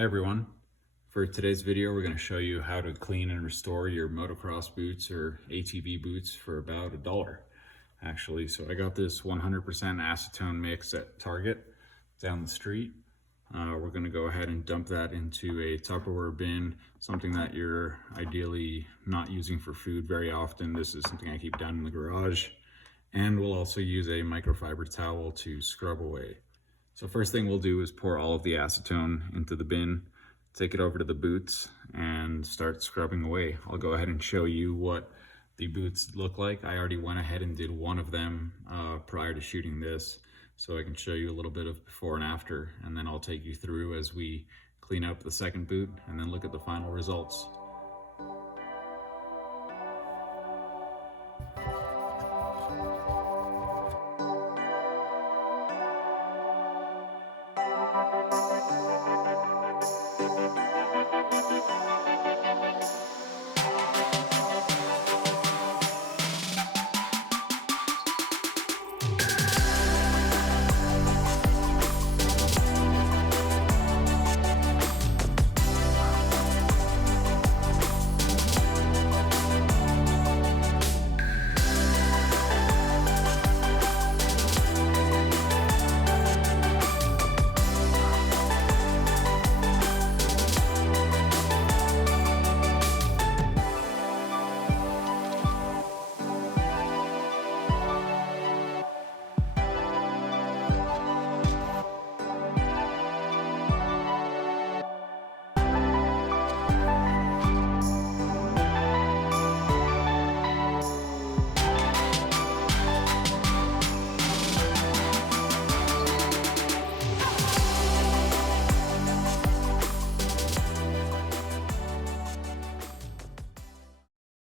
Hi everyone. For today's video, we're going to show you how to clean and restore your motocross boots or ATV boots for about $1 actually. So I got this 100% acetone mix at Target down the street. We're going to go ahead and dump that into a Tupperware bin, something that you're ideally not using for food very often. This is something I keep down in the garage. And we'll also use a microfiber towel to scrub away. So first thing we'll do is pour all of the acetone into the bin, take it over to the boots and start scrubbing away. I'll go ahead and show you what the boots look like. I already went ahead and did one of them prior to shooting this, so I can show you a little bit of before and after, and then I'll take you through as we clean up the second boot and then look at the final results.